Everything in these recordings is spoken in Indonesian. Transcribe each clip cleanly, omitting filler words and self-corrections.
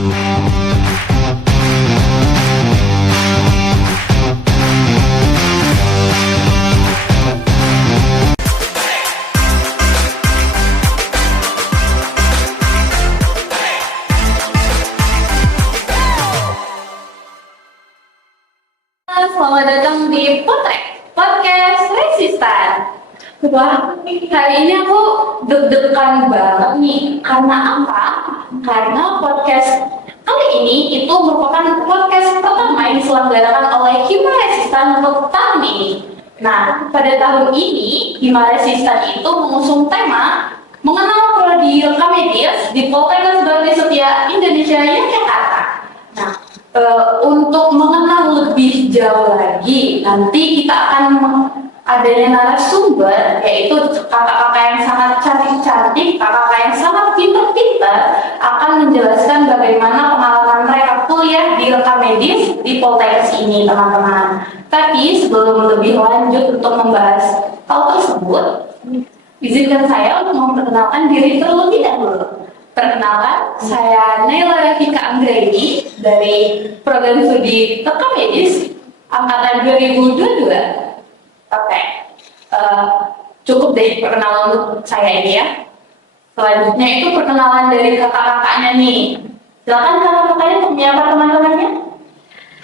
Selamat datang di podcast Resistan. Wah, hari ini aku deg-degan banget nih. Karena apa? Karena podcast kali ini itu merupakan podcast pertama yang diselenggarakan oleh Hima Resistan untuk tahun ini. Nah, pada tahun ini Hima Resistan itu mengusung tema mengenal prodi rekam medis di Poltekkes Bakti Setia Indonesia Yogyakarta. Nah, untuk mengenal lebih jauh lagi, nanti kita akan adanya narasumber, yaitu kakak-kakak yang sangat cantik-cantik, kakak-kakak yang sangat pintar-pintar, akan menjelaskan bagaimana pengalaman mereka kuliah di rekam medis di Poltekkes ini, teman-teman. Tapi sebelum lebih lanjut untuk membahas hal tersebut, izinkan saya untuk memperkenalkan diri terlebih dahulu. Perkenalkan, saya Naila Rafika Anggraini dari program studi rekam medis angkatan 2022. Oke, cukup deh perkenalan untuk saya ini ya. Selanjutnya itu perkenalan dari kakak-kakaknya nih. Silakan kakak-kakaknya untuk menyapa teman-temannya.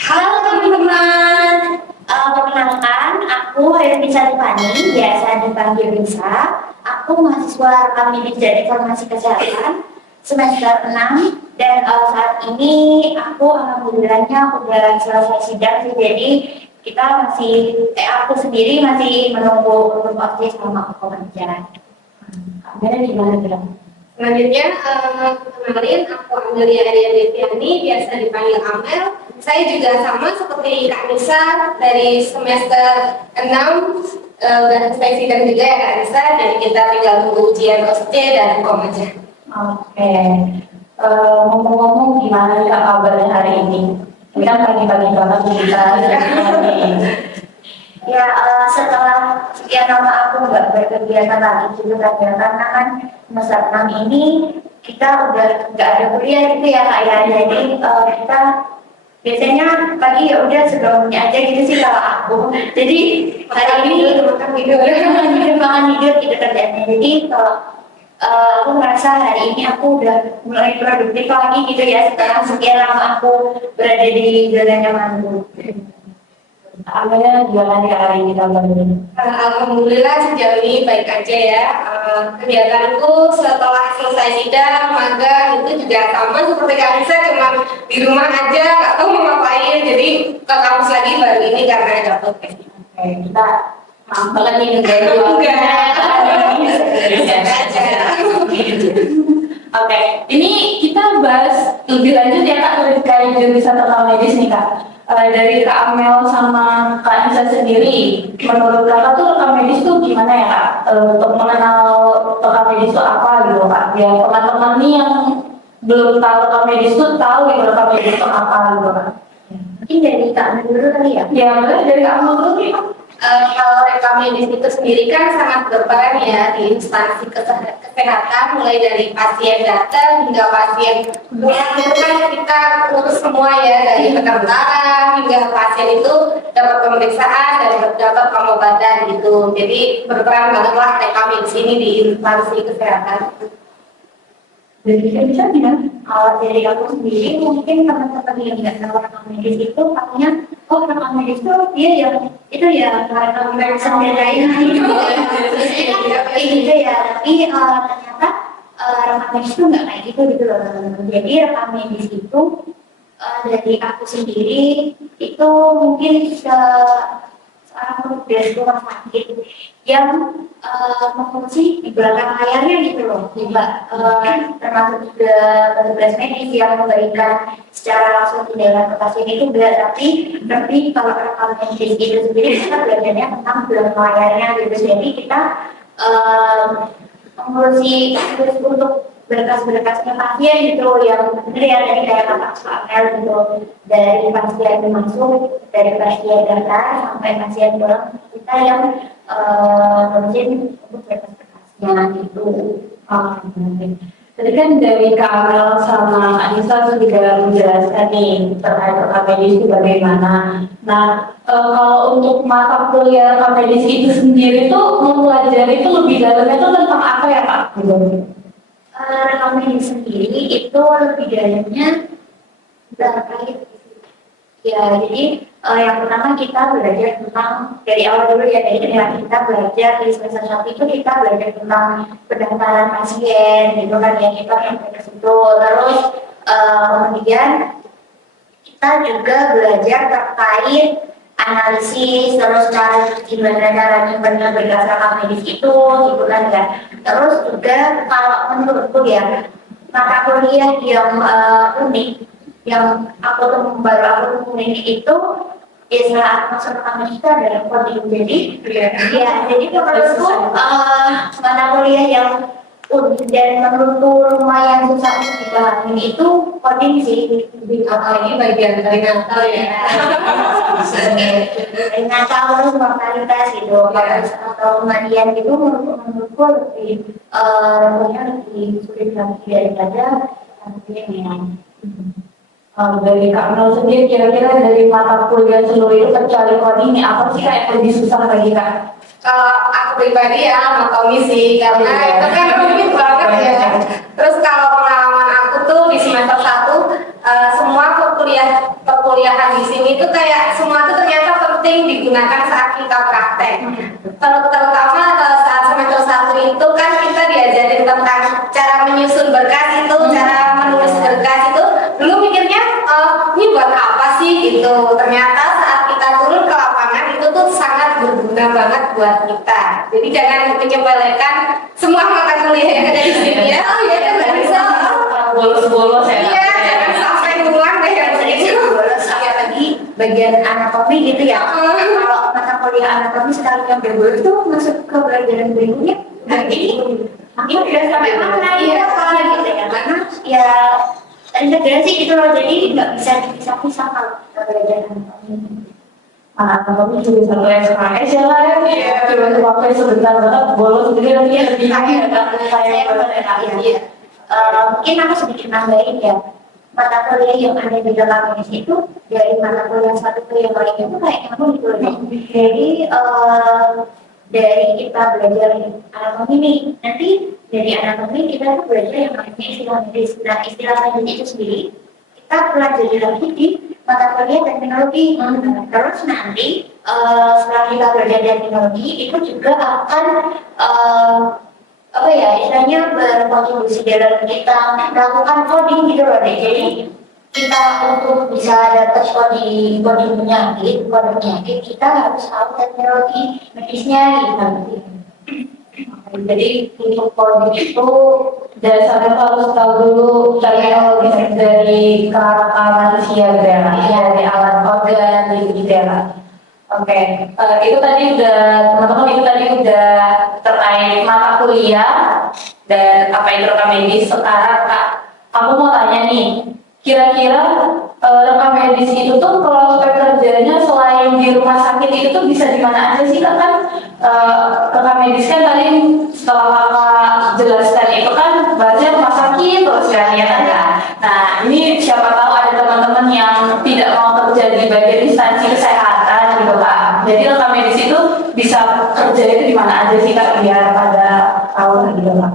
Halo teman-teman, perkenalkan aku Revisa Tiffany, biasa dipanggil Risa. Aku mahasiswa rekam medis dan informasi kesehatan semester 6 dan saat ini aku alhamdulillahnya udah selesai sidang sih, jadi aku sendiri masih menunggu untuk update sama pekerjaan. Kamu gimana bilang? Selanjutnya, kenalin aku Amelia Ariadiani, biasa dipanggil Amel. Saya juga sama seperti Kak Nisa dari semester 6, udah selesai sidang juga ya Kak Nisa, jadi kita tinggal tunggu ujian OSC dan kom aja. Oke, ngomong-ngomong gimana nih Kak kabarnya hari ini? Ini kan pagi-pagi banget nih kita Ya, setelah sekian lama aku nggak berkegiatan lagi gitu kan ya, karena kan semester 6 ini kita udah nggak ada kuliah gitu ya Kak ya, jadi kita biasanya pagi ya udah sebelumnya aja gitu sih kalau aku. Jadi hari ini makan tidur gitu kerjanya. Jadi kalau aku merasa hari ini aku udah mulai produktif lagi gitu ya setelah sekian lama aku berada di zona nyamanku. Amelia gimana nih hari ini kabarnya? Alhamdulillah sejauh ini baik aja ya. Kegiatanku setelah selesai sidang, magang itu juga sama seperti Kak Nisa, cuma di rumah aja, nggak tahu mau ngapain. Jadi ke kampus lagi baru ini karena dapat tes. Oke, kita banget nih negara Oke, ini kita bahas lebih lanjut ya Kak terkait jurusan rekam medis nih Kak. Dari Kak Amel sama Kak Nisa sendiri, menurut Kakak tuh rekam medis tuh gimana ya Kak? Untuk mengenal rekam medis itu apa gitu Kak? Biar teman-teman nih yang belum tahu rekam medis tuh tahu gitu rekam medis itu apa gitu Kak. Mungkin dari Kak Amel dulu kali ya? Ya, boleh dari Kak Amel dulu nih. Kalau rekam medis itu sendiri kan sangat berperan ya di instansi kesehatan, mulai dari pasien datang hingga pasien pulang, itu kan kita urus semua ya, dari pendaftaran hingga pasien itu dapat pemeriksaan dan dapat pengobatan gitu. Jadi berperan bangetlah rekam medis ini di instansi kesehatan. Dari Kak Nisa gimana? Kalau dari aku sendiri, mungkin teman-teman yang nggak tahu rekam medis itu katanya, oh rekam medis itu dia yang itu ya rekam medis sendiri gitu ya. Tapi ternyata rekam medis itu nggak kayak gitu gitu loh teman-teman. Jadi rekam medis itu dari aku sendiri itu mungkin seorang petugas rumah sakit yang mengfungsi di belakang layarnya gitu loh, termasuk juga petugas medis yang memberikan secara langsung tindakan ke pasien itu enggak, tapi kalau rekam medis itu sendiri kita belajarnya tentang belakang layarnya gitu. Jadi kita mengurusi untuk berkas-berkasnya pasien gitu yang benar ya, dari kayak kata Amel gitu, dari pasien masuk, dari pasien datang sampai pasien pulang, kita yang ngurusin untuk berkas-berkasnya gitu. Tadi kan dari Kak Amel sama Kak Nisa sudah menjelaskan nih terkait rekam medis itu bagaimana. Nah, kalau untuk mata kuliah rekam medis itu sendiri tuh mempelajari itu lebih dalamnya itu tentang apa ya Kak? Rekam medis sendiri itu lebih dalamnya terkait. Ya, jadi yang pertama kita belajar tentang dari awal dulu ya, dari ketika kita belajar di semester 1 itu kita belajar tentang pendaftaran pasien gitu kan ya, kita sampai ke situ. Terus kemudian kita juga belajar terkait analisis, terus cara gimana cara nyimpennya berkas rekam medis itu gitu kan ya. Terus juga kalau menurutku ya, mata kuliah yang unik yang baru aku temuin itu ya saat masuk rekaman kita adalah coding. Jadi ya jadi menurutku mata kuliah yang unik dan menurutku lumayan susah untuk dipahami itu coding sih. Apalagi bagian dari Natal ya. Natal terus mortalitas gitu, atau kematian gitu menurutku lebih lebih sulit lagi daripada yang Dari Kak Nol sendiri kira-kira dari mata kuliah seluruh itu kecuali coding ini apa sih Kak yang lebih susah bagi Kak? Kalau aku pribadi ya sama Tommy sih, karena itu kan rumit banget ya. Terus kalau pengalaman aku tuh di semester 1, semua perkuliahan di sini tuh kayak semua tuh ternyata penting digunakan saat kita praktek. Terutama saat semester 1 itu kan kita diajarin tentang cara menyusun berkas itu, cara menulis berkas itu. Dulu mikirnya ini buat apa sih gitu. Ternyata saat kita turun ke lapangan itu tuh sangat berguna banget buat kita. Jadi jangan menyepelekan semua mata kuliah yang ada di sini ya. Oh iya, nggak bisa. Bolos-bolos ya. Iya, jangan sampai ngulang deh yang sedikit bolos, apalagi bagian anatomi gitu ya. Kalau mata kuliah anatomi sekali yang berbolos itu masuk ke pelajaran berikutnya. Nah ini udah sampai mana ya gitu ya, karena ya integrasi gitu loh, jadi nggak bisa dipisah-pisah kalau kita belajar anatomi. Anatomi juga satu SKS ya lah ya. Cuma waktu sebentar banget bolos jadi lebih Saya mungkin aku sedikit nambahin ya, mata kuliah yang ada di dalam medis itu dari mata kuliah satu ke yang lainnya itu kayak nyambung gitu loh. Jadi dari kita belajar anatomi nih, nanti dari anatomi kita tuh belajar yang namanya istilah medis. Nah istilah medis itu sendiri kita pelajari lagi di mata kuliah teknologi. Terus nanti setelah kita belajar teknologi itu juga akan apa ya istilahnya berkontribusi dalam kita melakukan coding gitu loh deh. Jadi kita untuk bisa dapat coding penyakit kita harus tahu teknologi medisnya gitu. Jadi untuk coding itu dasarnya tuh harus tahu dulu teknologi dari kerangka manusia gitu ya, dari alat organ gitu ya. Oke, itu tadi teman-teman itu tadi udah terkait mata kuliah dan apa itu rekam medis. Sekarang Kak, aku mau tanya nih, kira-kira rekam medis itu tuh prospek kerjanya selain di rumah sakit itu tuh bisa di mana aja sih Kak? Kan rekam medis kan tadi setelah Kakak jelaskan itu kan bahasanya rumah sakit terus kan ya kan Kak? Nah ini siapa tahu ada teman-teman yang tidak mau kerja di bagian instansi kesehatan gitu Kak. Jadi rekam medis itu bisa kerja itu di mana aja sih Kak biar pada tahu gitu Kak.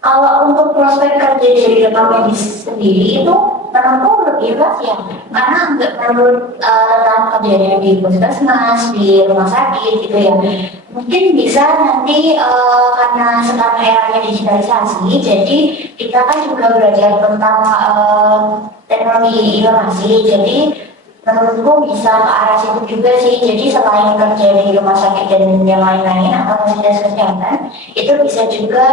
Kalau untuk prospek kerja dari rekam medis sendiri itu menurutku lebih luas ya, karena nggak perlu tentang kerjanya di puskesmas, di rumah sakit gitu ya. Mungkin bisa nanti karena sekarang eranya digitalisasi, jadi kita kan juga belajar tentang teknologi informasi. Jadi menurutku bisa ke arah situ juga sih. Jadi selain kerja di rumah sakit dan yang lain-lain atau fasilitas kesehatan, itu bisa juga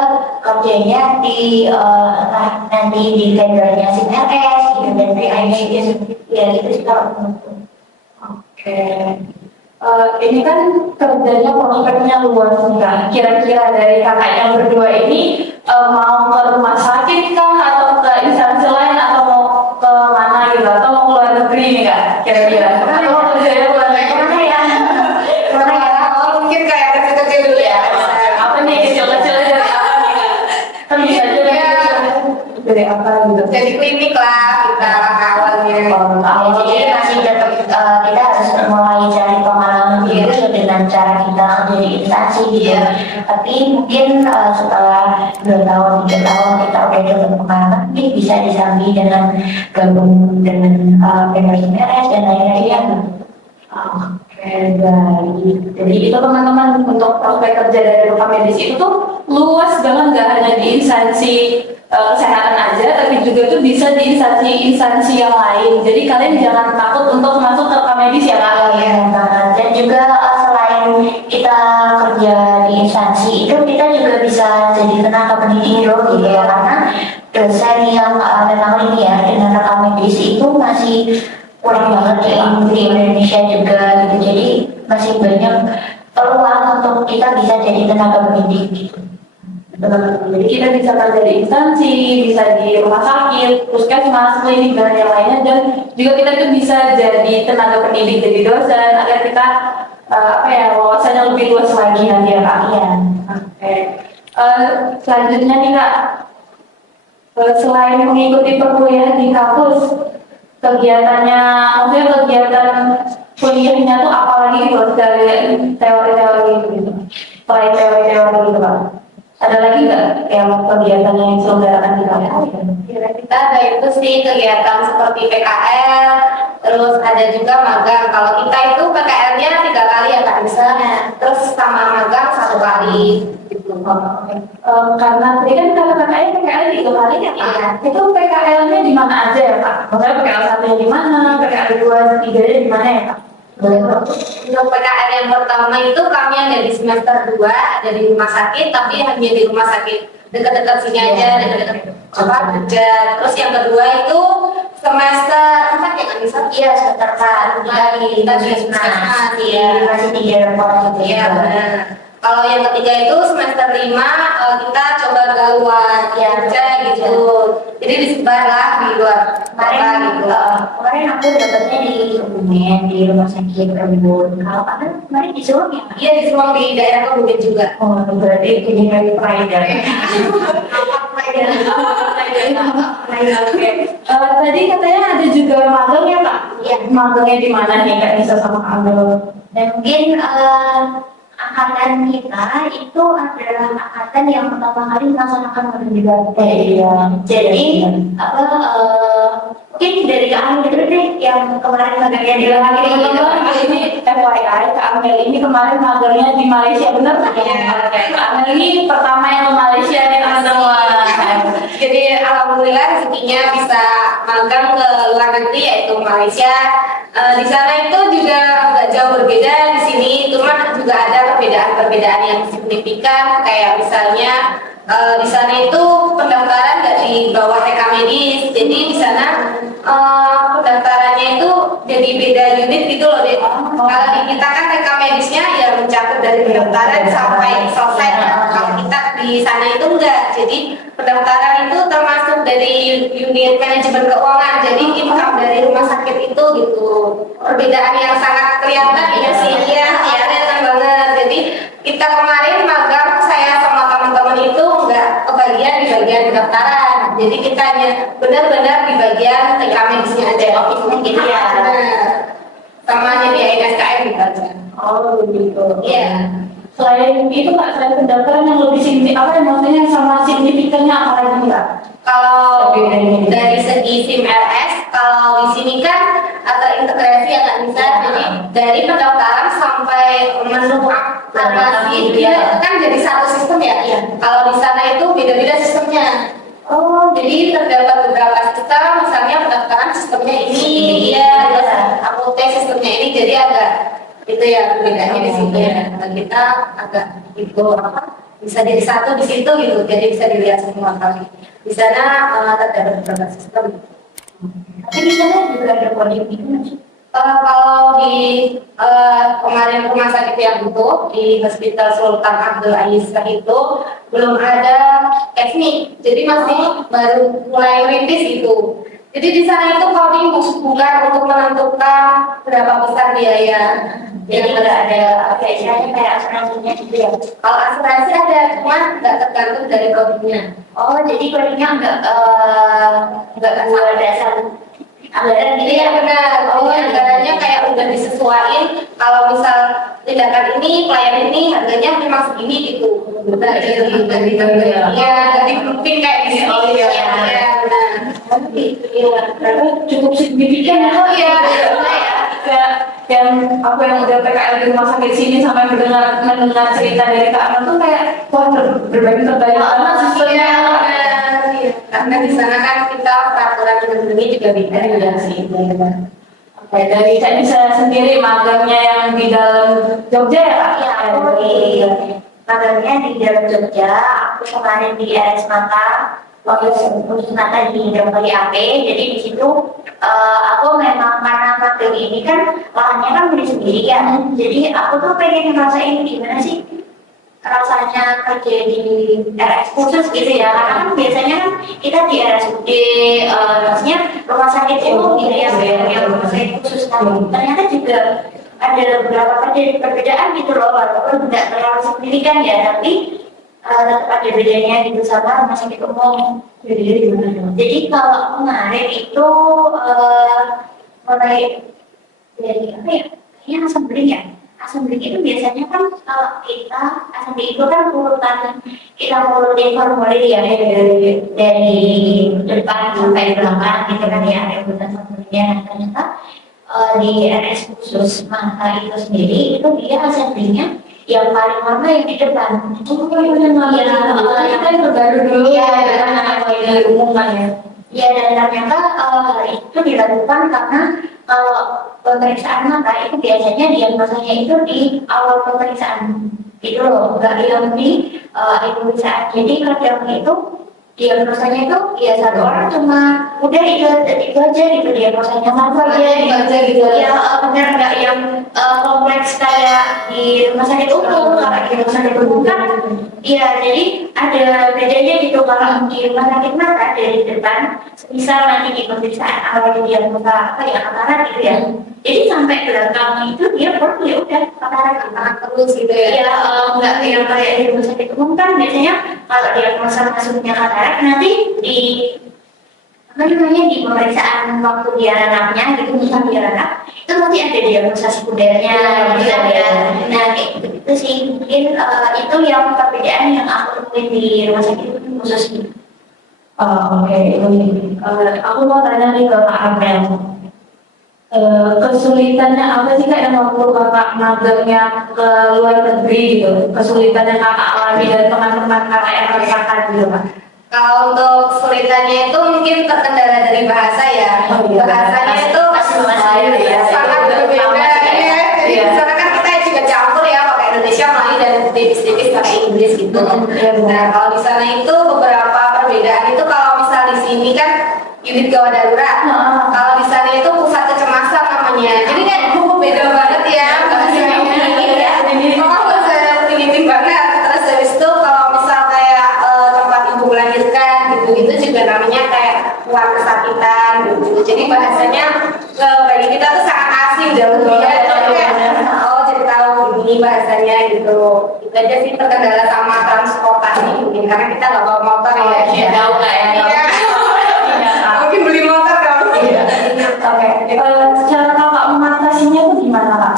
kerjanya di entah nanti di vendornya CNRS, di vendor IT ya itu sih kalau menurutku. Oke. Ini kan kerjanya prospeknya luas nih Kak. Kira-kira dari kakaknya berdua ini mau ke rumah sakit kah atau ke instansi lain atau mau ke mana gitu atau mau ke luar negeri nih Kak? Kira-kira atau mau kerjanya ke luar negeri ya? Karena ya, mungkin kayak kecil-kecil dulu ya. Apa nih kecil-kecil aja dari apa nih Kak? Kan bisa aja dari apa gitu. jadi klinik lah kita langkah awalnya. Jadi masih tetap kita harus mulai cari pengalaman dulu ya dengan cara kita kerja di instansi gitu. Iya. Tapi mungkin setelah 2 tahun, 3 tahun kita udah dapat pengalaman, mungkin bisa disambi dengan gabung dengan PMRS dan lain-lain. Oke, baik. Jadi itu teman-teman untuk prospek kerja dari rekam medis itu tuh luas banget, nggak hanya di instansi kesehatan aja, tapi juga tuh bisa di instansi yang lain. Jadi kalian jangan takut untuk masuk ke rekam medis ya kak. Iya banget. Dan juga selain kita kerja di instansi itu kita juga bisa jadi tenaga pendidik loh gitu ya, karena dosen yang tentang ini ya dengan rekam medis itu masih kurang banget di Indonesia juga gitu. Jadi masih banyak peluang untuk kita bisa jadi tenaga pendidik gitu. Jadi kita bisa kerja di instansi, bisa di rumah sakit, puskesmas, klinik dan yang lainnya, dan juga kita tuh bisa jadi tenaga pendidik, jadi dosen agar kita wawasannya lebih luas lagi nanti ya kak. Iya. Oke. Selanjutnya nih kak, selain mengikuti perkuliahan di kampus, kegiatannya, maksudnya kegiatan kuliahnya tuh apalagi gitu dari teori-teori gitu, selain teori-teori gitu kak? Ada lagi nggak yang kegiatan yang diselenggarakan di kampus? Kita ada itu sih kegiatan seperti PKL, terus ada juga magang. Kalau kita itu PKL-nya 3 kali ya kak misalnya, terus sama magang 1 kali. Gitu. Karena tadi kan kata PKL 3 kali ya kak. Iya. Itu PKL-nya di mana aja ya kak? Maksudnya PKL 1-nya di mana, PKL 2, 3-nya di mana ya kak? Untuk PKL yang pertama itu kami ada di semester 2, ada di rumah sakit, tapi hanya di rumah sakit dekat-dekat sini aja, dekat-dekat kerja. Terus yang kedua itu semester 4 ya kan bisa? Iya, semester 4 Kita di puskesmas, iya. masih 3 rapor gitu Iya ya. benar. Kalau yang ketiga itu semester 5 kita coba ke luar kerja gitu. Jadi disebar lah di luar kota gitu. Kemarin aku dapetnya di Kebumen, di rumah sakit Kebumen. Kalau kalian kemarin di Solo ya? Iya di semua di daerah Kebumen juga. Oh, berarti ini dari provider. Oke. Tadi katanya ada juga magang ya kak? Iya. Magangnya di mana nih kak Nisa sama Kak Amel? Dan mungkin angkatan kita itu adalah angkatan yang pertama kali melaksanakan magang di Iya. Jadi mungkin dari Kak Amel dulu deh yang kemarin magangnya di luar negeri. Teman-teman, ini FYI, Kak Amel ini kemarin magangnya di Malaysia, bener? Iya. Oke, Kak Amel ini pertama yang ke Malaysia nih teman-teman. Jadi alhamdulillah rezekinya bisa magang ke luar negeri yaitu Malaysia. Di sana itu juga nggak jauh berbeda di sini, cuma juga ada perbedaan-perbedaan yang signifikan. Kayak misalnya di sana itu pendaftaran nggak di bawah rekam medis, jadi di sana pendaftarannya itu jadi beda unit gitu loh deh. Kalau di kita kan rekam medisnya ya mencakup dari pendaftaran sampai selesai. Kalau kita di sana itu enggak, jadi pendaftaran itu termasuk dari unit manajemen keuangan, jadi income dari rumah sakit itu gitu. Perbedaan yang sangat kelihatan ya sih, ya kelihatan banget. Jadi kita kemarin magang saya sama teman-teman itu enggak kebagian di bagian pendaftaran, jadi kita hanya benar-benar di bagian rekam medisnya aja. Gitu ya. Sama hanya di NSKM gitu aja. Oh begitu. Iya. Selain itu Kak, selain pendaftaran yang lebih signifikan, maksudnya sama signifikannya apa lagi Kak? Kalau Oke, dari segi SIM RS, kalau di sini kan terintegrasi ya nggak bisa, jadi dari pendaftaran sampai menu farmasi dia itu kan jadi satu sistem ya. Kalau di sana itu beda-beda sistemnya. Oh, jadi terdapat beberapa sistem, misalnya pendaftaran sistemnya ini, terus apotek sistemnya ini, jadi agak itu ya bedanya di situ ya. Dan kita agak itu bisa jadi satu di situ gitu, jadi bisa dilihat semua kali. Di sana terdapat beberapa sistem. Tapi di sana juga ada coding itu nggak sih? Kalau di kemarin rumah sakit yang tutup di Hospital Sultan Abdul Aziz itu belum ada teknik, jadi masih baru mulai merintis gitu. Jadi di sana itu kami bukan untuk menentukan berapa besar biaya. Jadi nggak ada apa ya, istilahnya kayak asuransinya gitu ya. Kalau asuransi ada, cuma nggak tergantung dari kodenya. Oh, jadi kodenya nggak buat dasar anggaran gitu Iya ya? benar. Oh, anggarannya kayak udah disesuaikan. Kalau misal tindakan ini, klien ini harganya memang segini gitu. Udah dari dari grouping kayak di sini. Oh, iya. Iya, benar. Iya, ternyata cukup signifikan ya. Oh iya. Kayak yang aku yang udah PKL di rumah sakit sini sampai mendengar cerita dari Kak Amel tuh kayak wah berbagi terbayang banget sistemnya. Iya, benar. Iya. Karena di sana kan kita peraturan ini juga beda. Iya sih, benar. Oke, dari Kak Nisa sendiri magangnya yang di dalam Jogja ya Kak? Iya, aku di magangnya di dalam Jogja. Aku kemarin di RS Mata, waktu khusus Mata di Dokter AP. Jadi di situ aku memang karena magang ini kan lahannya kan beli sendiri ya. Jadi aku tuh pengen ngerasain gimana sih rasanya kerja di RS khusus gitu ya, karena kan biasanya kan kita di RSUD, maksudnya rumah sakit umum gitu ya, yang rumah sakit khusus. Nah, ternyata juga ada beberapa perbedaan gitu loh, walaupun nggak terlalu signifikan ya, tapi tetap ada bedanya gitu sama rumah sakit umum. Jadi kalau kemarin itu mulai dari apa ya? Kayaknya asam beling ya. Asam beling itu biasanya kan kalau kita asam beling itu kan urutan kita ngurutin formulir ya dari depan sampai belakang gitu kan ya, ada urutan formulirnya. Nah, ternyata di RS khusus mata itu sendiri itu dia asam belingnya yang paling lama yang di depan. Oh, yang lama ya, kita yang terbaru dulu Iya, yang dari umum kan ya. Ya, dan ternyata hal itu dilakukan karena kalau pemeriksaan mata itu biasanya diagnosanya itu di awal pemeriksaan gitu loh, nggak yang di pemeriksaan. Jadi kadang itu diagnosanya itu ya satu orang cuma udah itu aja gitu diagnosanya satu aja gitu ya, benar nggak yang kompleks kayak di rumah sakit umum. Kalau di rumah sakit umum kan iya, jadi ada bedanya gitu. Kalau di rumah sakit mata dari depan, misal nanti di pemeriksaan awal dia buka apa ya katarak gitu ya, jadi sampai belakang itu dia perlu ya udah katarak Terus gitu ya. ya, nggak yang kayak di rumah sakit umum kan biasanya kalau dia masuknya katarak nanti di apa namanya di pemeriksaan waktu dia ranaknya gitu, misal dia ranak itu nanti ada diagnosa sekundernya gitu ya. Nah kayak gitu sih mungkin itu yang perbedaan yang aku temuin di rumah sakit khusus ini. Oke, ini aku mau tanya nih ke Kak Amel. Kesulitannya apa sih Kak yang waktu Kakak magangnya ke luar negeri gitu? Kesulitannya Kakak alami dan teman-teman Kakak yang rasakan gitu Kak? Kalau untuk kesulitannya itu mungkin terkendala dari bahasa ya. Oh, iya. Bahasanya itu sangat berbeda ya. Jadi Iya. di sana kan kita juga campur ya pakai Indonesia, Melayu dan tipis-tipis pakai Inggris gitu. Nah kalau di sana itu beberapa perbedaan itu kalau misal di sini kan unit gawat darurat. Kalau di sana itu pusat kecemasan namanya. Jadi kan beda banget ya bahasanya ini ya. Oh bahasa Filipin banget. Terus habis itu kalau misal kayak tempat ibu melahirkan gitu juga namanya kayak ruang kesakitan gitu. Jadi bahasanya bagi kita tuh sangat asing jauh dia. Oh jadi tahu ini bahasanya gitu. Itu aja sih terkendala sama transportasi mungkin karena kita nggak bawa motor ya. Tahu nggak ya? Iya. Mungkin beli motor dong. Iya. Oke. Cara Kakak mengatasinya tuh gimana Kak?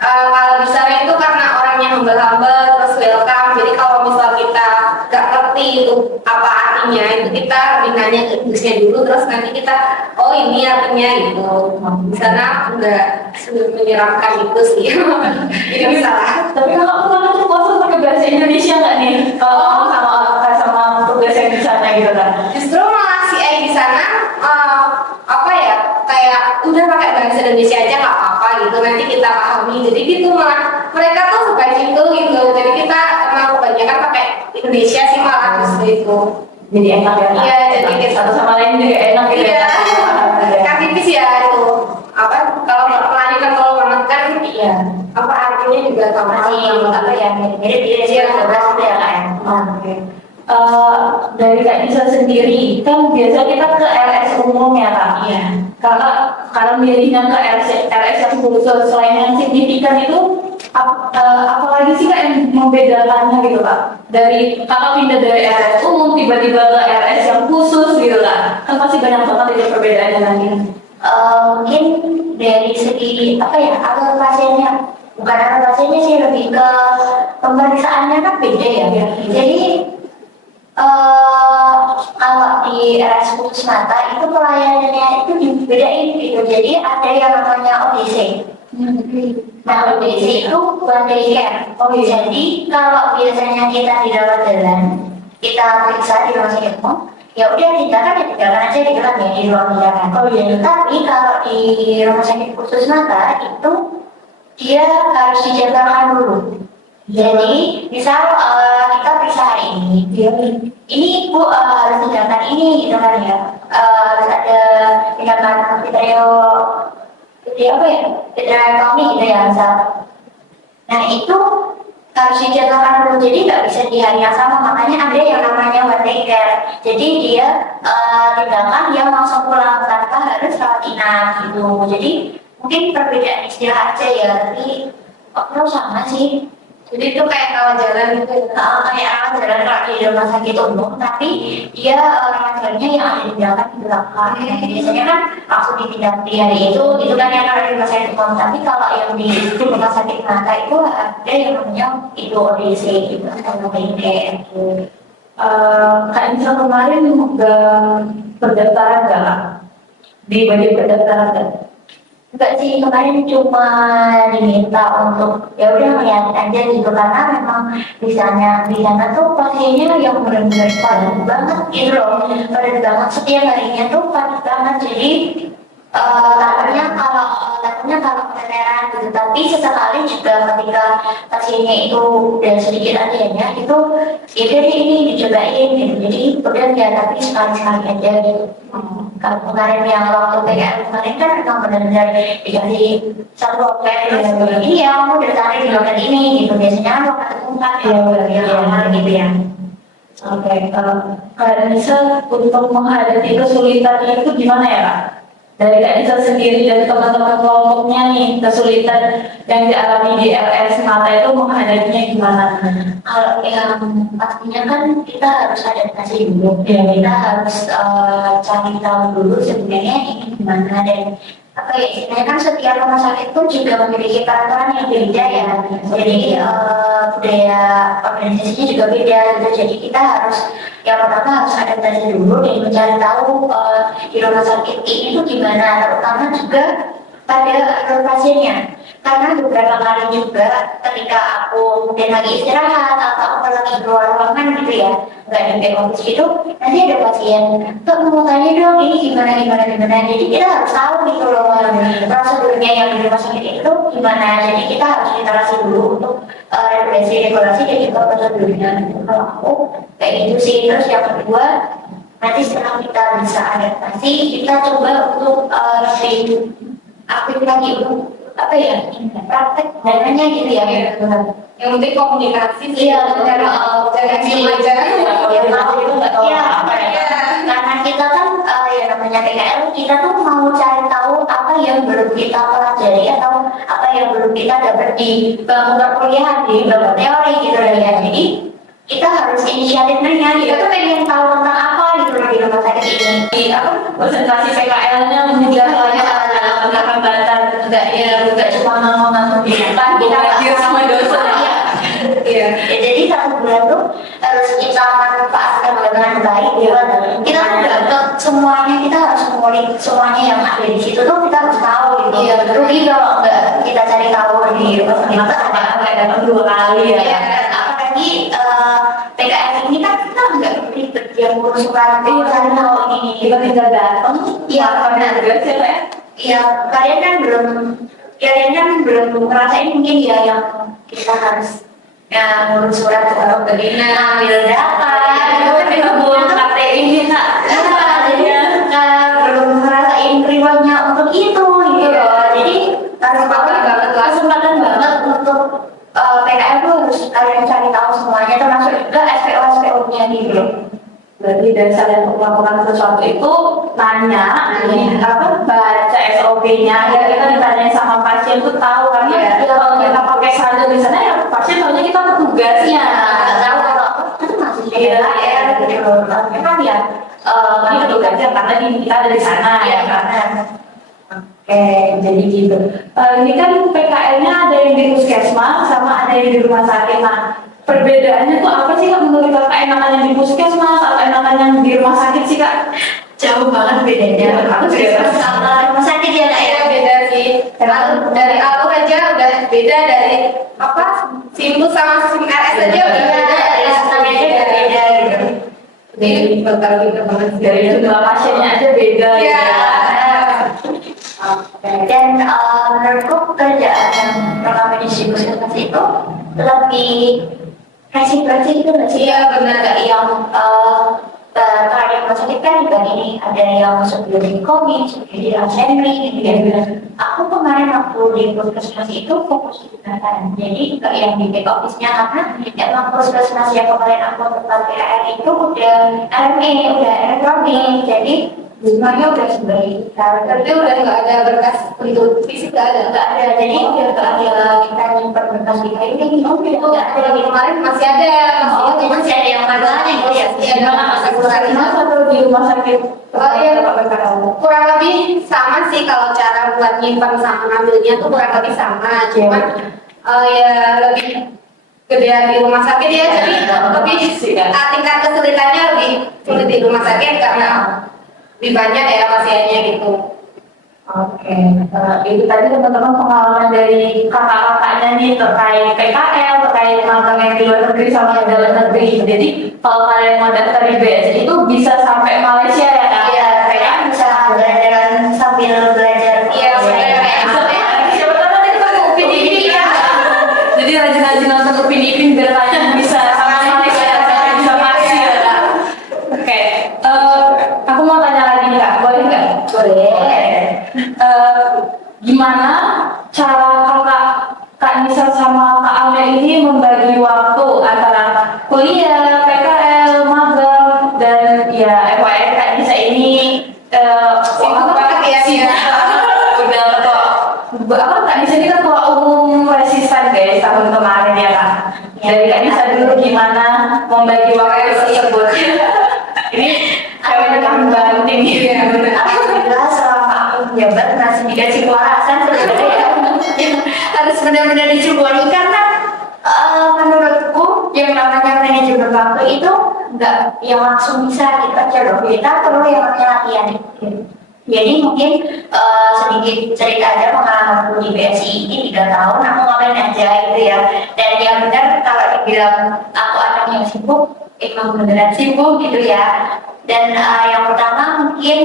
Kalau di sana itu karena orangnya humble-humble terus welcome, jadi kalau misal kita nggak ngerti itu apa artinya itu kita lebih nanya ke Inggrisnya dulu terus nanti kita oh ini artinya gitu. Di sana nggak menyeramkan itu sih. Jadi bisa lah. Tapi kalau kemarin tuh bosan pakai bahasa Indonesia nggak nih? Kalau sama tugas yang di sana gitu kan? Justru malah si A di sana apa ya kayak udah pakai bahasa Indonesia aja nggak apa-apa gitu nanti kita pahami jadi gitu malah mereka tuh suka gitu jadi kita emang kebanyakan pakai Indonesia sih malah justru itu. Jadi enak ya? Iya, jadi kita satu sama lain juga enak gitu iya ya? kan tipis ya itu apa kalau melanjutkan kalau banget kan iya apa artinya juga sama Masih apa ya mirip di Indonesia itu ya kak ya. Oke. Dari Kak Nisa sendiri, kan biasa kita ke RS umum ya Kak? ya. Karena milihnya ke RS yang khusus selain yang signifikan itu apalagi sih Kak yang membedakannya gitu Kak? Dari Kakak pindah dari RS umum tiba-tiba ke RS yang khusus gitu Kak? Kan pasti banyak banget itu perbedaannya nanti. Mungkin dari segi apa ya, alur pasiennya, bukan alur pasiennya sih, lebih ke pemeriksaannya kan beda ya. Jadi kalau di RS khusus mata itu pelayanannya itu dibedain gitu. Jadi ada yang namanya ODC. Nah, ODC itu one day care. Jadi kalau biasanya kita di rawat jalan, kita periksa di rumah sakit umum, ya udah tindakan ya tindakan aja gitu kan ya di ruang tindakan. Tapi kalau di rumah sakit khusus mata itu dia harus dijadwalkan dulu. Jadi misal kita periksa hari ini Bu harus tindakan ini gitu kan ya, harus ada tindakan apa ya, videotomi gitu ya misal. Nah itu harus dijadwalkan dulu, jadi nggak bisa di hari yang sama, makanya ada yang namanya one day care. Jadi dia tindakan yang langsung pulang tanpa harus rawat inap gitu. Jadi mungkin perbedaan istilah aja ya, tapi kalau sama sih. Jadi itu kayak rawat jalan gitu ya? Kayak rawat jalan kalau di rumah sakit umum, tapi dia rawat jalannya yang ada di belakang di belakang. Biasanya kan langsung ditindak di hari itu kan yang kalau di rumah sakit umum. Tapi kalau yang di rumah sakit mata itu ada yang namanya itu ODC gitu, atau kayak gitu. Kak Nisa kemarin udah pendaftaran nggak Kak? Di bagian pendaftaran nggak? Enggak sih, kemarin cuma diminta untuk ya udah ngeliat aja gitu, karena memang di sana tuh pasiennya yang benar-benar padat banget gitu loh, padat banget setiap harinya tuh padat banget. Jadi takutnya kalau keteteran gitu, tapi sesekali juga ketika pasiennya itu udah sedikit adanya itu ya jadi ini dicobain gitu, jadi udah ya tapi sekali-sekali aja gitu. Kalau kemarin yang waktu PKL kemarin kan memang benar-benar dikasih satu oke ini ya kamu dari tadi di loket ini gitu, biasanya kan loket umum ya gitu ya. Oke, Kak Nisa untuk menghadapi kesulitan itu gimana ya Kak? Dari Kak Nisa sendiri dan teman-teman kelompoknya nih, kesulitan yang dialami di LS Mata itu menghadapinya gimana? Kalau yang pastinya kan kita harus adaptasi dulu, kita harus cari tahu dulu sebenarnya ini gimana, dan apa ya, istilahnya kan setiap rumah sakit pun juga memiliki peraturan yang beda ya, jadi budaya organisasinya juga beda gitu. Jadi kita harus yang pertama harus adaptasi dulu dan mencari tahu di rumah sakit ini tuh gimana, terutama juga pada alur pasiennya. Karena beberapa kali juga ketika aku mungkin lagi istirahat atau aku lagi keluar ruangan gitu ya, nggak ada back office gitu, nanti ada pasien tuh mau tanya dong ini gimana, jadi kita harus tahu gitu loh prosedurnya yang di rumah sakit itu gimana. Jadi kita harus literasi dulu untuk regulasi dan juga prosedurnya. Kalau aku kayak gitu sih. Terus yang kedua, nanti setelah kita bisa adaptasi, kita coba untuk lebih aktif lagi untuk apa ya, praktek dananya gitu ya. Yang penting komunikasi sih. Iya, jangan diem aja. Ya mau itu nggak tahu apa ya. Karena kita kan ya namanya PKL, kita tuh mau cari tahu apa yang belum kita pelajari atau apa yang belum kita dapat di bangku perkuliahan, di bangku teori gitu lah ya. Jadi kita harus inisiatif nanya, kita tuh pengen tahu tentang apa gitu loh di rumah sakit ini. Di konsentrasi PKL-nya mudah dalam hambatan, nggak cuma ngomong di depan, kita belajar sama dosen. Iya. Ya, jadi 1 bulan tuh harus kita manfaatkan dengan baik ya. Kita kan dapat semuanya, kita harus ngulik semuanya yang ada di situ tuh kita harus tahu gitu. Iya, rugi kalau nggak kita cari tahu di rumah sakit. Nggak dapat 2 kali ya. Iya, apalagi PKL ini kan kita nggak ribet yang ngurus surat cari tahu ini. Kita tinggal datang. Iya, benar. Iya, kalian kan belum ngerasain mungkin ya yang kita harus ngurus surat atau bagaimana, ambil data, Itu kan kita buat KTI ini Kak. jadi belum ngerasain rewardnya untuk itu gitu loh. Jadi kesempatan banget untuk PKL tuh harus kalian cari tahu semuanya, termasuk juga SPO-nya gitu loh. Berarti dari kalian untuk melakukan sesuatu itu nanya, baca SOP-nya, ya kita ditanya sama pasien tuh tahu karena kalau kita pakai saldo di sana ya pasien tahunya kita petugasnya. Tahu kalau aku itu masih ya gitu. Tapi kan ya Ini petugasnya karena kita ada di sana ya kan. Oke, jadi gitu. Ini kan PKL-nya ada yang di puskesmas sama ada yang di rumah sakit. Nah, perbedaannya tuh apa sih Kak menurut Kakak, enakan yang di puskesmas atau enakan yang di rumah sakit sih Kak? jauh banget bedanya. Aku juga Sama rumah sakit ya Kak ya. Ya beda sih. Dari alur aja udah beda, dari apa simpul sama sim RS aja udah beda, dari sistemnya aja udah beda gitu. Jadi bakal beda banget sih. dari jumlah pasiennya aja beda. Iya. Dan menurutku pekerjaan yang pertama di puskesmas itu lebih resiko-resiko gitu nggak sih? Iya benar. Nggak yang kalau yang rumah sakit kan juga ini ada yang masuk di COVID, di assembly gitu ya. Aku kemarin waktu di puskesmas itu fokus di kesehatan, jadi nggak yang di back office-nya karena emang puskesmas yang kemarin aku tempat PAR itu udah RME, udah elektronik, jadi semuanya udah sebaik. Berarti udah nggak ada berkas untuk fisik, nggak ada. Nggak ada, jadi udah nggak ada kita nyimpen berkas di kayu ini. Itu dari kemarin masih ada, Masih ada yang manualnya gitu ya. Masih ada masih kurang. Atau di rumah sakit? Oh iya, kurang lebih sama sih kalau cara buat nyimpan sama ngambilnya tuh kurang lebih sama, cuman ya lebih gedean di rumah sakit ya, jadi lebih tingkat kesulitannya lebih sulit di rumah sakit karena lebih banyak ya pasiennya gitu. Oke, itu tadi teman-teman pengalaman dari kakak-kakaknya nih terkait PKL, terkait magang yang di luar negeri sama yang dalam negeri. Jadi kalau kalian mau daftar di BSI itu bisa sampai Malaysia ya Kak? Iya, kayak bisa belajar sambil belajar. Iya, Siapa tahu nanti kita ke Upin Ipin ya. Jadi rajin-rajin nonton Upin Ipin biar kalian bisa sampai Malaysia sampai bisa masih ya Kak. Oke, aku mau tanya lagi nih Kak, boleh nggak? Boleh. Gimana cara Kak Nisa sama Kak Alda ini membagi waktu antara kuliah, PKL, magang, dan ya FYI Kak Nisa ini Sibuk banget ya, sibuk banget. Udah apa Kak Nisa ini kan ketua umum resisten guys tahun kemarin ya Kak. Dari Kak Nisa dulu gimana membagi waktu tersebut? Ini ceweknya kan banting ya. Alhamdulillah selama aku menjabat masih dikasih kewarasan sebenarnya harus benar-benar dicoba karena menurutku yang namanya manajemen waktu itu nggak yang langsung bisa kita aja loh, kita perlu yang namanya latihan. Jadi mungkin sedikit cerita aja pengalamanku di BSI ini 3 tahun aku ngapain aja gitu ya. Dan yang benar kalau dibilang aku anak yang sibuk, emang beneran sibuk gitu ya. Dan yang pertama mungkin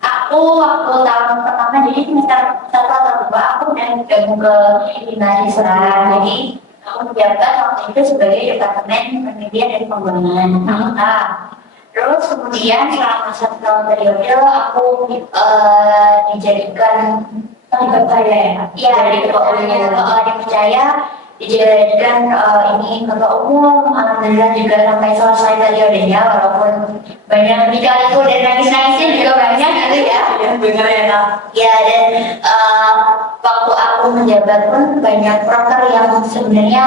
aku waktu tahun pertama jadi semester 1 atau 2 aku udah gabung ke mahasiswa. Jadi aku menjabat waktu itu sebagai departemen penelitian dan pengembangan. Terus kemudian selama 1 tahun periode aku dijadikan dipercaya ya? Iya, jadi ketua umum dipercaya dijadikan ini ketua umum. Alhamdulillah juga sampai selesai periodenya walaupun banyak dikaliku dan nangis-nangisnya juga banyak gitu ya. Bener ya Kak? Ya, dan waktu aku menjabat pun banyak proker yang sebenarnya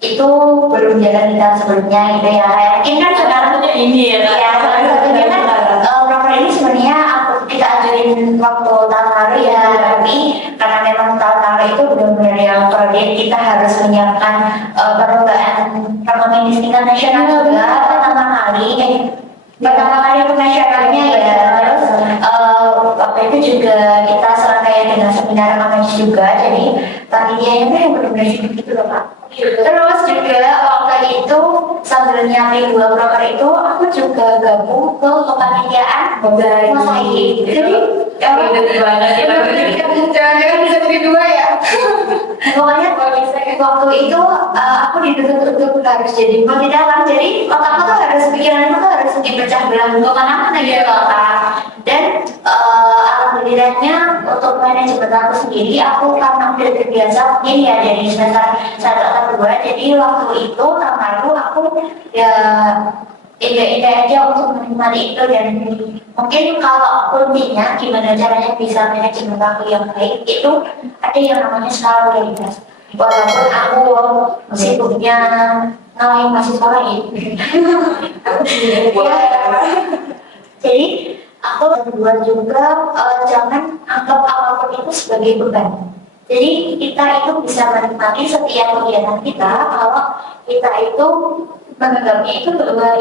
itu belum jalan di tahun sebelumnya gitu ya. Mungkin kan sekarang Ini ya Kak? ya, salah satunya kan proker ini sebenarnya kita ajuin waktu tahun lalu ya, tapi karena memang tahun lalu itu benar-benar yang proyek kita harus menyiapkan perlombaan performance tingkat nasional juga pertama kali ke nasionalnya ya. Terus waktu itu juga kita serangkaian dengan seminar amanis juga, jadi panitianya yang benar-benar sibuk gitu loh Pak. Terus juga waktu itu sambil nyiapin 2 proker itu aku juga gabung ke kepanitiaan mosaik. Jadi banget kita Jangan-jangan bisa jadi 2 ya? pokoknya waktu itu aku dituntut untuk harus jadi pembicara, jadi otakku tuh harus pikiranku tuh harus dipecah belah untuk mana-mana gitu loh Kak. Dan alhamdulillahnya untuk manajemen aku sendiri aku karena udah terbiasa mungkin ya dari semester 1 atau 2, jadi waktu itu tahun lalu aku ya ide-ide aja untuk menikmati itu dan Mungkin kalau kuncinya gimana caranya bisa manajemen waktu yang baik itu ada yang namanya skala prioritas. Walaupun aku sibuknya ngalahin mahasiswa lain. Jadi aku kedua juga jangan anggap apapun itu sebagai beban. Jadi kita itu bisa menikmati setiap kegiatan kita kalau kita itu menganggapnya itu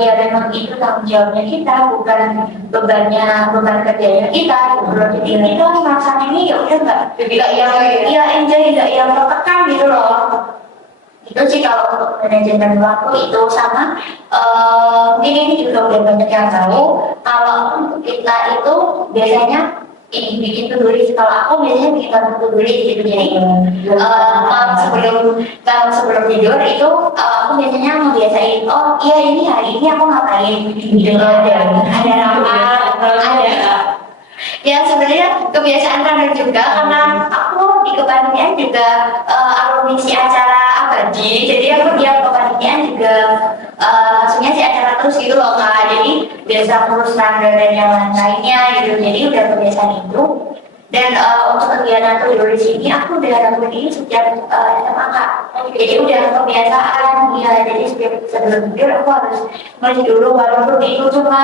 ya memang itu tanggung jawabnya kita, bukan beban kerjanya kita gitu loh. Jadi kita merasa ini ya udah nggak yang ya enjoy, nggak yang tertekan gitu loh. Itu sih kalau untuk manajemen waktu itu sama mungkin ini juga udah banyak yang tahu kalau untuk kita itu biasanya ini bikin to-do list. Kalau aku biasanya bikin to-do list gitu, jadi kalau sebelum tidur itu aku biasanya ngebiasain oh iya ini hari ini aku ngapain gitu, ada nama ada ya sebenarnya kebiasaan random juga karena aku di kepanitiaan juga alumni si acara abadi, jadi aku di kepanitiaan juga maksudnya si acara terus gitu loh Kak, jadi biasa ngurus random dan yang lainnya gitu, jadi udah kebiasaan itu. Dan untuk kegiatan tidur di sini aku udah lakukan ini sejak SMA Kak, jadi udah kebiasaan ya, jadi sebelum tidur aku harus nulis dulu walaupun itu cuma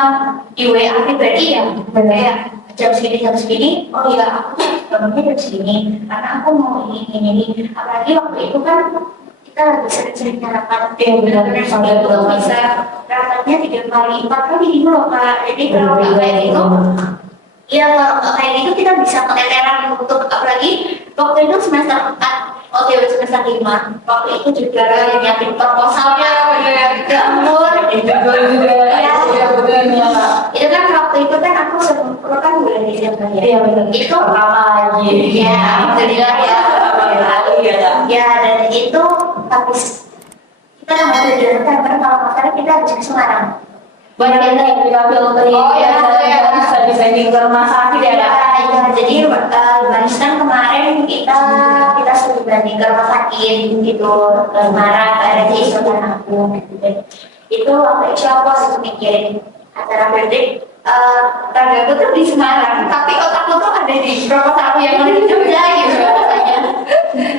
di WA pribadi ya, kayak jam segini, oh iya aku bangunnya jam segini karena aku mau ini. Apalagi waktu itu kan kita lagi sering-seringnya rapat, benar-benar sampai itu bisa rapatnya 3 kali 4 kali gitu loh Kak. Jadi kalau nggak kayak gitu, ya kalau nggak kayak gitu kita bisa keteteran untuk apalagi waktu itu semester 4 OTW semester 5 waktu itu juga nyiapin proposalnya ya ampun juga itu kan waktu itu kan aku sebelum kan bulan Desember ya itu lama lagi ya alhamdulillah ya dan itu habis kita ngambil di September kalau masalah kita habis ke Semarang banyak yang diambil bisa disending ke rumah sakit ya. Jadi Afghanistan kemarin kita sudah banding ke rumah sakit gitu ke Semarang ada di isoman aku gitu. Itu waktu itu aku harus mikirin acara birthday tanggaku tuh di Semarang tapi otakku tuh ada di proposal aku yang ada di Jogja gitu rasanya.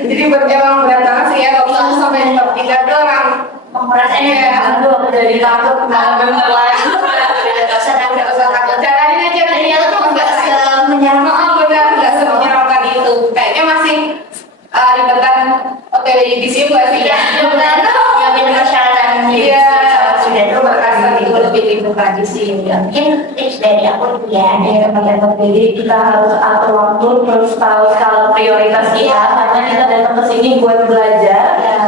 Jadi emang berat banget sih ya kalau sampai jam 3 doang Rasanya Aduh, aku jadi takut kemana-mana lagi. nggak usah takut, jalanin aja nanti Ternyata tuh nggak semenyeramkan. benar nggak semenyeramkan itu, kayaknya masih ribatan OTW di sini nggak sih ya? Benar, yang persyaratan Iya, sudah itu berasa itu lebih ribet lagi sih. mungkin tips dari aku itu ya Jadi kita harus atur waktu, terus tahu skala prioritas kita, karena kita datang ke sini buat belajar,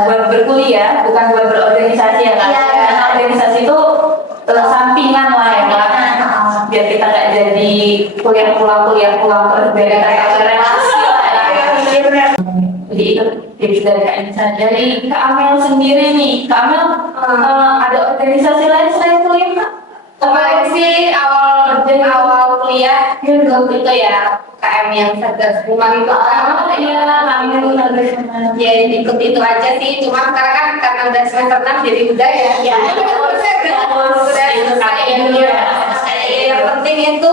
buat berkuliah, bukan buat berorganisasi ya kan? Karena organisasi itu sampingan lah ya kan? Biar kita nggak jadi kuliah pulang terus biar kita nggak relasi lah ya. Jadi itu tips dari Kak Insa. Dari Kak Amel sendiri nih, Kak Amel ada organisasi lain selain kuliah Kak? Kemarin sih awal kuliah juga itu ya KM yang Satgas Rumah itu ya ikut itu aja sih, cuma sekarang kan karena udah semester 6 jadi udah ya yang penting itu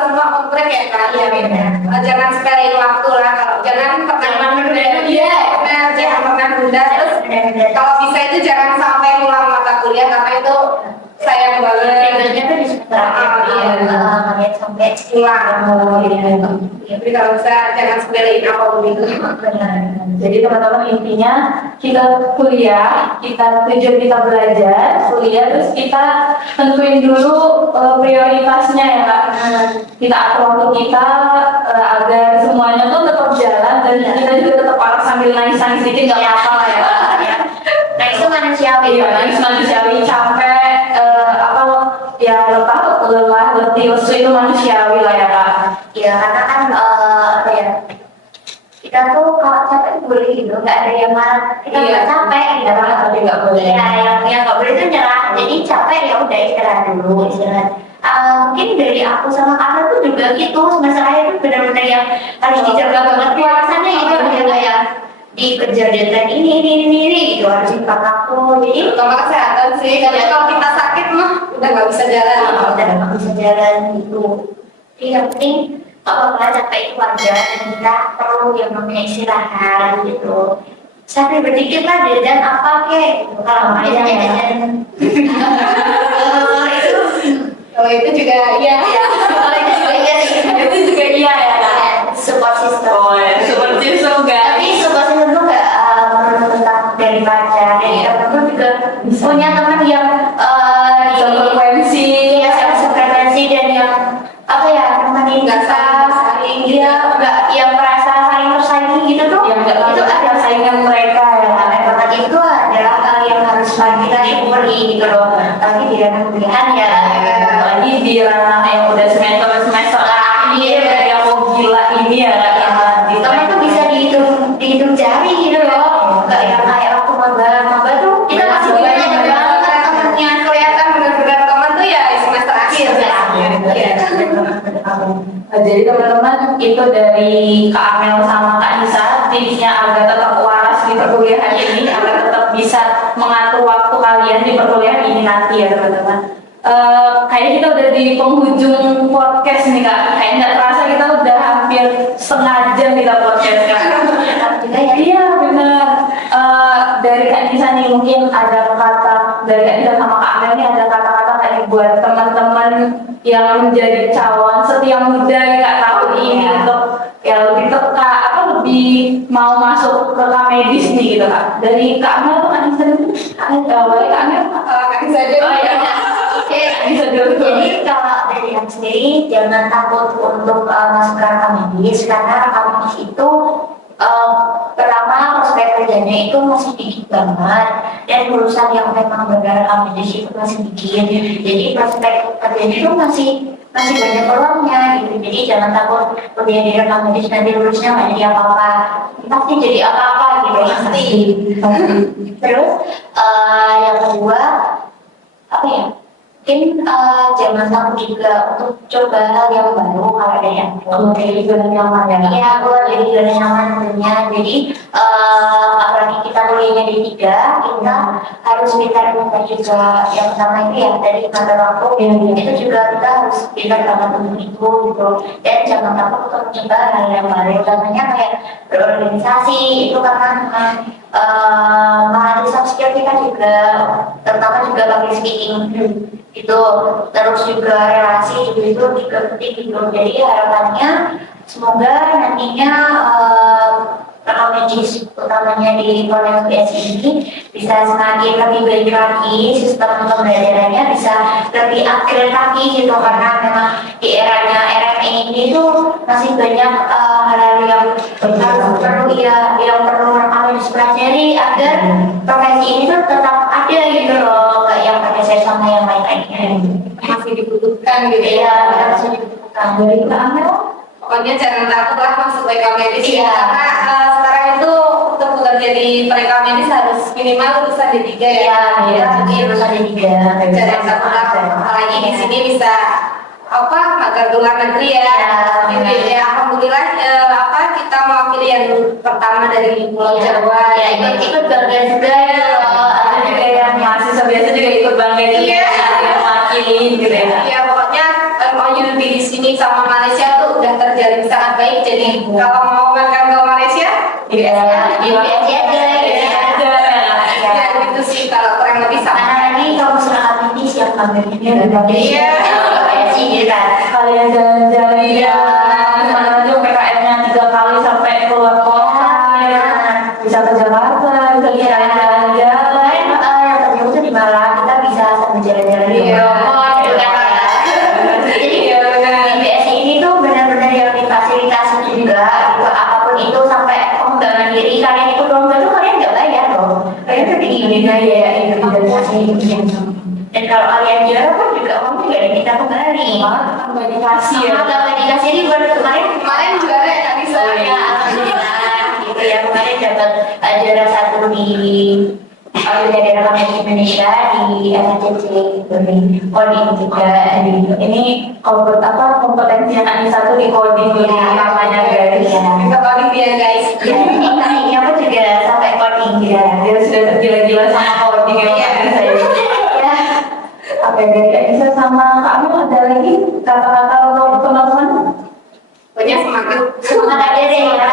semua komplek ya kan jangan sepelein waktu lah, kalau jangan pernah menunda terus kalau bisa itu jangan sampai ngulang mata kuliah karena itu sayang banget tuh di sebenarnya sampai pulang. Jadi kalau bisa jangan sepelein apapun itu. Jadi teman-teman intinya kita kuliah, kita tujuan kita belajar, kuliah terus kita tentuin dulu prioritasnya ya Kak. Kita atur waktu kita agar semuanya tuh tetap jalan dan kita juga tetap harus sambil nangis-nangis dikit nggak apa-apa lah ya Kak. nah itu manusiawi Nangis manusiawi, capek ya lelah, letih, lesu itu manusiawi lah ya Kak. ya karena kan apa ya kita tuh kalau capek boleh gitu nggak ada yang marah kita nggak capek gitu tapi nggak boleh. ya yang nggak boleh itu nyerah, jadi capek ya udah istirahat dulu mungkin dari aku sama Kak tuh juga gitu semester akhir tuh benar-benar yang harus dijaga banget kewarasannya gitu ya kayak dikejar deadline ini gitu wajib aku. Jadi Terutama kesehatan sih, karena kalau kita sakit mah udah nggak bisa jalan. udah nggak bisa jalan gitu. Jadi yang penting kalau capek itu wajar dan kita perlu yang namanya istirahat gitu. Sampai berpikir lah dan apa kek gitu. Kalau misalnya jajan itu Kalau itu juga iya. kalau itu juga iya sih. Itu juga iya ya Kak. Support system. Oh ya, seperti itu guys. Tapi support system itu nggak perlu tentang dari pacar, dari teman juga punya teman yang Sefrekuensi. iya sefrekuensi dan yang apa ya nemenin Nggak kita saling bersaing gitu. iya nggak yang merasa saling bersaing gitu tuh Yang nggak itu lalu ada saingan mereka ya. emang itu adalah hal yang harus kita syukuri gitu loh. Tapi di dalam kuliahan ya Apalagi di ranah yang udah semester akhir yang mau gila ini ya Kak. teman tuh bisa dihitung jari gitu loh. Nggak yang kayak waktu maba tuh kita masih punya banget temennya. Kelihatan benar-benar teman tuh ya semester akhir. Iya. Jadi teman-teman itu dari Kak Amel sama Kak Nisa tipsnya agar tetap waras di perkuliahan ini, agar tetap bisa mengatur waktu kalian di perkuliahan ini nanti ya teman-teman. Kayaknya kita udah di penghujung podcast nih Kak. Kayak nggak terasa kita udah hampir setengah jam kita podcast Kak. Iya benar. Dari Kak Nisa nih mungkin ada kata dari Kak Nisa sama Kak Amel nih ada kata-kata tadi buat teman-teman yang menjadi calon setia muda nih Kak tahun ini untuk ya lebih teka atau lebih mau masuk ke medis nih gitu Kak. Dari Kak Amel atau Kak Nisa dulu? Boleh Kak Amel? Kan saja. Oh iya. Oke, Bisa dulu. jadi kalau dari aku sendiri jangan takut untuk masuk ke rekam medis karena rekam medis itu pertama prospek kerjanya itu masih dikit banget dan perusahaan yang memang bergerak medis itu masih dikit. Jadi prospek kerjanya itu masih banyak peluangnya gitu. Jadi jangan takut kuliah di rekam medis nanti lulusnya nggak jadi apa-apa, pasti jadi apa-apa gitu pasti. Terus yang kedua apa ya? Mungkin jangan takut juga untuk coba hal yang baru kalau ada yang Oke, zona nyaman ya Kak. iya, keluar dari zona nyaman tentunya. Jadi apalagi kita kuliahnya di tiga, kita harus pintar juga. Yang pertama itu ya dari kantor waktu, itu juga kita harus pintar banget untuk itu gitu. Dan jangan takut untuk mencoba hal yang baru. Contohnya kayak berorganisasi itu karena melatih soft skill kita juga, terutama juga public speaking itu, terus juga relasi itu juga penting gitu. Jadi harapannya semoga nantinya rekam medis utamanya di Polres BSI ini bisa semakin lebih baik lagi, sistem pembelajarannya bisa lebih upgrade lagi gitu, karena memang di eranya RME ini tuh masih banyak hal-hal yang perlu rekam medis pelajari agar profesi ini tuh tetap ada gitu loh, kayak yang PKS sama yang lain-lainnya. Masih dibutuhkan gitu Iya, ya. kita masih dibutuhkan. Dari Kak Amel? Pokoknya jangan takut lah masuk rekam medis Iya. ya, karena sekarang itu untuk bekerja di rekam medis harus minimal lulusan D3 ya. Iya, jadi lulusan D3. Jangan takut lah, apalagi di sini bisa magang luar negeri ya. Iya. Jadi alhamdulillah kita mewakili yang pertama dari Pulau Jawa. Ya, ikut bangga juga ya. Ada juga yang mahasiswa biasa juga ikut bangga juga Iya. yang wakilin gitu ya. Ya pokoknya MOU di sini sama Malaysia tuh udah terjalin sangat baik. Jadi kalau mau magang ke Malaysia, Iya, BSI aja. ya gitu sih kalau kurang lebih sama. Nah, ini kalau masyarakat ini siap bangetnya Iya. BSI gitu kan. Kalian jalan-jalan ya, mana aja PKN-nya 3 kali sampai keluar kota ya. Bisa ke Jakarta, bisa jalan-jalan. Yang terjauh itu di Malang, kita bisa sambil jalan-jalan di Iya. Bromo gitu kan. Jadi Iya, benar. di BSI ini tuh benar-benar yang difasilitasi juga gitu, apapun itu sampai pengembangan diri kalian ikut lomba tuh kalian nggak bayar loh, kalian tuh diizinin aja ya dan kalau kalian juara pun juga uangnya nggak kita kembali. Tambah dikasih ya. Sama dikasih ini buat Kemarin juara ya nggak bisa. ya alhamdulillah gitu ya, kemarin dapat juara 1 di Olimpiade Rekam Medis Indonesia di NCC gitu nih, coding juga Ini kompetensi yang Anissa tuh di coding ya namanya guys. ya. Minta coding dia guys. Ya, ini pun juga sampai coding ya. Dia sudah tergila-gila Semangat aja deh ya.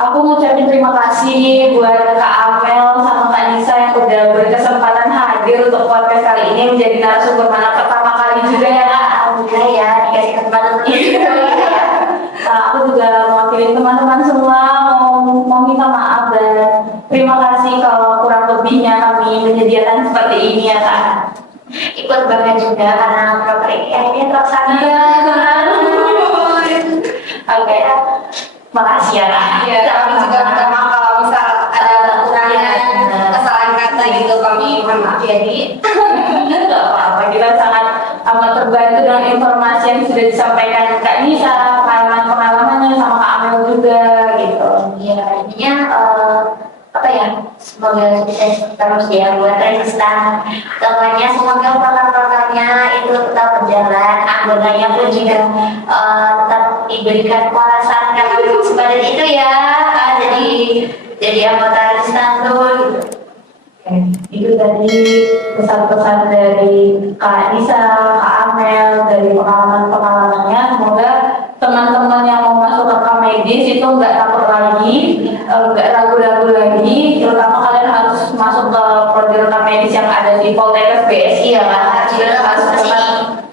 Aku mau ucapin terima kasih buat Kak Amel sama Kak Nisa yang udah berkesempatan hadir untuk podcast kali ini menjadi narasumber mana pertama kali juga ya Kak. Alhamdulillah ya dikasih kesempatan untuk itu ya. Aku juga mewakili teman-teman semua mau minta maaf dan terima kasih kalau kurang lebihnya kami menyediakan seperti ini ya Kak. Ikut bangga juga karena proker ini akhirnya terlaksana. Iya, benar. Oke, makasih ya Kak. Iya, kami juga minta maaf kalau misal ada kekurangan, kesalahan kata gitu, kami mohon maaf ya, Di. Gak apa-apa, kita sangat amat terbantu dengan informasi yang sudah disampaikan Kak Nisa, pengalaman-pengalamannya sama Kak Amel juga gitu. Ya, intinya apa ya? Semoga sukses terus ya buat Resistan. Semuanya semoga program-programnya itu tetap berjalan, anggotanya pun juga tetap diberikan kewarasan karena sepadan itu ya. Jadi anggota Resistan tuh gitu. Itu tadi pesan-pesan dari Kak Nisa, Kak Amel, dari pengalaman-pengalamannya. Semoga teman-teman yang mau masuk ke medis itu nggak takut lagi, nggak ragu-ragu lagi. Terutama kalian harus masuk ke prodi medis yang ada di Poltekkes BSI ya Kak. Harus cepat.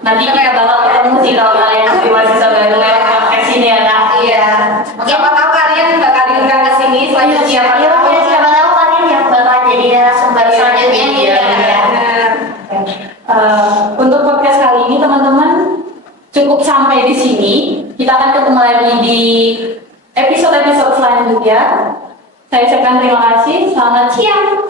Nanti kita bakal ketemu sih kalau kalian di mahasiswa baru lewat podcast ini ya Kak. Iya. Siapa tahu kalian bakal diundang ke sini selanjutnya. Siapa tahu kalian yang bakal jadi narasumber selanjutnya Iya, ya. benar. Untuk podcast kali ini teman-teman cukup sampai di sini. Kita akan ketemu lagi di episode-episode selanjutnya. Saya ucapkan terima kasih. Selamat siang.